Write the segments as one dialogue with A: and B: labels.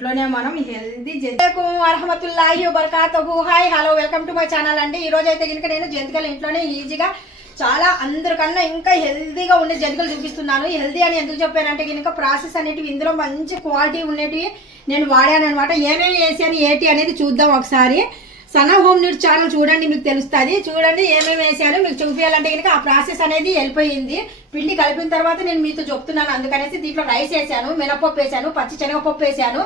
A: ఇంట్లోనే మనం హెల్దీ జంతుకు అర్హమతుల్లాహి బర్కాతహు hi hello welcome to my channel అండి. ఈ రోజు అయితే కనుక నేను జంతికలు ఇంట్లోనే ఈజీగా చాలా అందరికన్నా ఇంకా హెల్దీగా ఉండే జంతికలు చూపిస్తున్నాను. హెల్దీ అని ఎందుకు చెప్పానంటే కనుక ప్రాసెస్ అనేటివి ఇందులో మంచి క్వాలిటీ ఉండేటివి నేను వాడాను అనమాట ఏమేమి వేసాను ఏంటి అనేది చూద్దాం ఒకసారి. సనా హోమ్ నీడ్స్ ఛానల్ చూడండి మీకు తెలుస్తుంది. చూడండి ఏమేమి వేసాను మీకు చూపించాలంటే కనుక ఆ ప్రాసెస్ అనేది వెళ్ళిపోయింది. పిండి కలిపిన తర్వాత నేను మీతో చెప్తున్నాను. అందుకనేసి దీంట్లో రైస్ వేసాను మినపప్పు వేసాను పచ్చి శనగపప్పు వేసాను.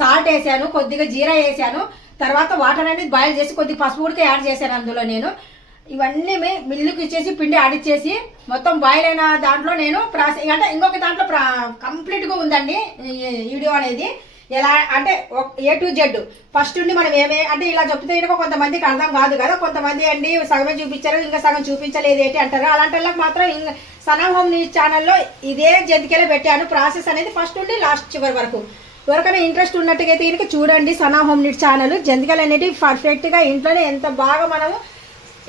A: సాల్ట్ వేసాను కొద్దిగా జీరా వేసాను తర్వాత వాటర్ అనేది బాయిల్ చేసి కొద్దిగా పసుపు ఉడికి యాడ్ చేశాను అందులో నేను. ఇవన్నీ మిల్లుకి ఇచ్చేసి పిండి ఆడిచ్చేసి మొత్తం బాయిల్ అయిన దాంట్లో నేను ప్రాసెస్ అంటే ఇంకొక దాంట్లో ప్రా కంప్లీట్గా ఉందండి వీడియో అనేది. ఎలా అంటే ఏ టు జెడ్ ఫస్ట్ నుండి మనం ఏమే అంటే ఇలా చెప్తే కొంతమందికి అర్థం కాదు కదా. కొంతమంది అండి సగమే చూపించారు ఇంకా సగం చూపించలేదు ఏంటి అంటారు. అలాంటి వాళ్ళకి మాత్రం ఇంకా సనా హోమ్ న్యూస్ ఛానల్లో ఇదే జంతికలే పెట్టాను. ప్రాసెస్ అనేది ఫస్ట్ నుండి లాస్ట్ చివరి వరకు. ఎవరికైనా ఇంట్రెస్ట్ ఉన్నట్టుగా అయితే కనుక చూడండి సనా హోమ్ నీట్ ఛానల్. జంతికలు అనేవి పర్ఫెక్ట్గా ఇంట్లోనే ఎంత బాగా మనము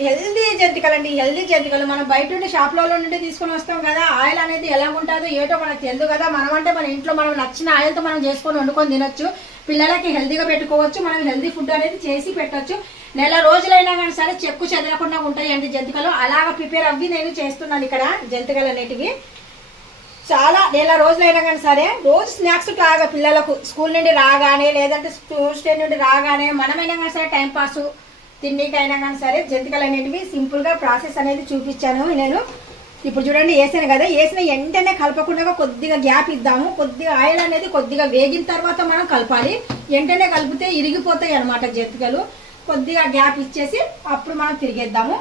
A: హెల్దీ జంతికలు అండి హెల్దీ జంతికలు. మనం బయట నుండి షాప్లలో నుండి తీసుకొని వస్తాం కదా ఆయిల్ అనేది ఎలా ఉంటుందో ఏటో మనకు తెలియదు కదా. మనం అంటే మన ఇంట్లో మనం నచ్చిన ఆయిల్తో మనం చేసుకొని వండుకొని తినొచ్చు. పిల్లలకి హెల్దీగా పెట్టుకోవచ్చు. మనం హెల్దీ ఫుడ్ అనేది చేసి పెట్టచ్చు. నెల రోజులైనా కానీ సరే చెక్కు చెదరకుండా ఉంటాయి అండి జంతికలు. అలాగ ప్రిపేర్ అవ్వి నేను చేస్తున్నాను ఇక్కడ జంతికలు అనేటివి. చాలా నెల రోజులైనా కానీ సరే రోజు స్నాక్స్ లాగా పిల్లలకు. స్కూల్ నుండి రాగానే లేదంటే ట్యూస్డే నుండి రాగానే మనమైనా కానీ సరే టైంపాస్ తిండికైనా కానీ సరే జంతికలు అనేటివి సింపుల్గా ప్రాసెస్ అనేది చూపించాను. నేను ఇప్పుడు చూడండి వేసాను కదా వేసిన వెంటనే కలపకుండా కొద్దిగా గ్యాప్ ఇద్దాము. కొద్దిగా ఆయిల్ అనేది కొద్దిగా వేగిన తర్వాత మనం కలపాలి. వెంటనే కలిపితే ఇరిగిపోతాయి అనమాట జంతికలు. కొద్దిగా గ్యాప్ ఇచ్చేసి అప్పుడు మనం తిరిగేద్దాము.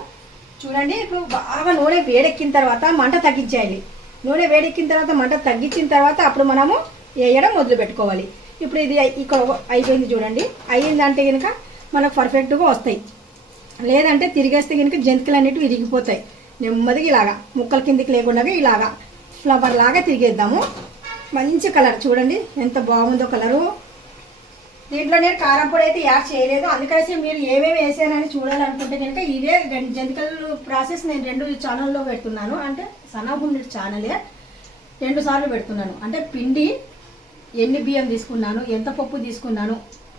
A: చూడండి ఇప్పుడు బాగా నూనె వేడెక్కిన తర్వాత మంట తగ్గించేయాలి. నూనె వేడెక్కిన తర్వాత మంట తగ్గించిన తర్వాత అప్పుడు మనము వేయడం మొదలు పెట్టుకోవాలి ఇప్పుడు ఇది ఇక్కడ అయిపోయింది చూడండి. అయ్యిందంటే కనుక మనకు పర్ఫెక్ట్గా వస్తాయి. లేదంటే తిరిగేస్తే కనుక జంతికలు అనేటివి విరిగిపోతాయి. నెమ్మదిగా ఇలాగా ముక్కల కిందికి లేకుండా ఇలాగా ఫ్లవర్ లాగా తిరిగేద్దాము. మంచి కలర్ చూడండి. ఎంత బాగుందో కలరు దీంట్లో నేను కారం పొడి అయితే యాడ్ చేయలేదు. అందుకనేసి మీరు ఏమేమి వేసానని చూడాలనుకుంటే కనుక ఇదే రెండు జంతికలు ప్రాసెస్ నేను రెండు ఛానల్లో పెడుతున్నాను. అంటే సనాభుండి ఛానలే రెండు సార్లు పెడుతున్నాను. అంటే పిండి ఎన్ని బియ్యం తీసుకున్నాను ఎంత పప్పు తీసుకున్నాను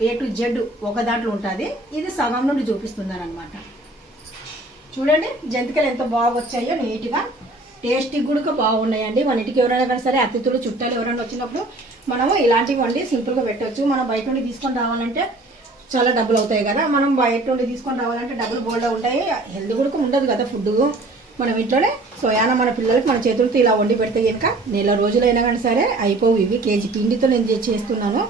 A: ఏ టు జెడ్ ఒక దాంట్లో ఉంటుంది. ఇది సగం నుండి చూపిస్తున్నాను అనమాట చూడండి జంతికలు ఎంత బాగా వచ్చాయో నీట్గా. టేస్టీ కూడా బాగున్నాయండి. మన ఇంటికి ఎవరైనా కానీ సరే అతిథులు చుట్టాలు ఎవరైనా వచ్చినప్పుడు మనము ఇలాంటివి వండి సింపుల్గా పెట్టవచ్చు మనం బయట నుండి తీసుకొని రావాలంటే చాలా డబ్బులు అవుతాయి కదా. మనం బయట నుండి తీసుకొని రావాలంటే డబ్బులు బోల్డ్ ఉంటాయి. హెల్త్ కూడా ఉండదు కదా ఫుడ్ మనం ఇంట్లోనే సోయాన మన పిల్లలకి మన చేతులతో ఇలా వండి పెడితే కనుక నెల రోజులైనా కానీ సరే అయిపోవు ఇవి. కేజీ పిండితో నేను చేస్తున్నాను.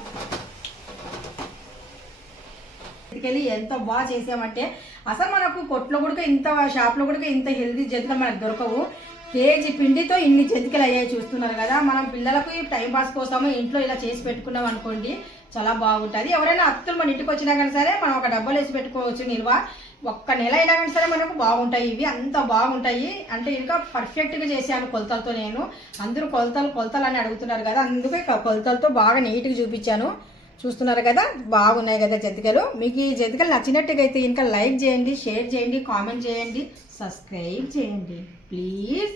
A: వెళ్ళి ఎంత బాగా చేసామంటే అసలు మనకు కొట్లో కూడా ఇంత షాప్లో కూడా ఇంత హెల్తీ జంతికలు మనకు దొరకవు. కేజీ పిండితో ఇన్ని జంతికలు అయ్యాయి చూస్తున్నారు కదా. మనం పిల్లలకు టైం పాస్ కోసము ఇంట్లో ఇలా చేసి పెట్టుకున్నాం అనుకోండి చాలా బాగుంటుంది. ఎవరైనా అత్తులు మన ఇంటికి వచ్చినా కానీ సరే మనం ఒక డబ్బాలు వేసి పెట్టుకోవచ్చు నిల్వ. ఒక్క నెల అయినా కానీ సరే మనకు బాగుంటాయి ఇవి అంత బాగుంటాయి. అంటే ఇంకా పర్ఫెక్ట్గా చేశాను కొలతలతో నేను. అందరూ కొలతలు కొలతలు అని అడుగుతున్నారు కదా. అందుకే కొలతలతో బాగా నీట్గా చూపించాను. చూస్తున్నారు కదా? బాగున్నాయి కదా జంతికలు? మీకు ఈ జంతికలు నచ్చినట్టుగా అయితే ఇంకా లైక్ చేయండి షేర్ చేయండి కామెంట్ చేయండి సబ్స్క్రైబ్ చేయండి. ప్లీజ్.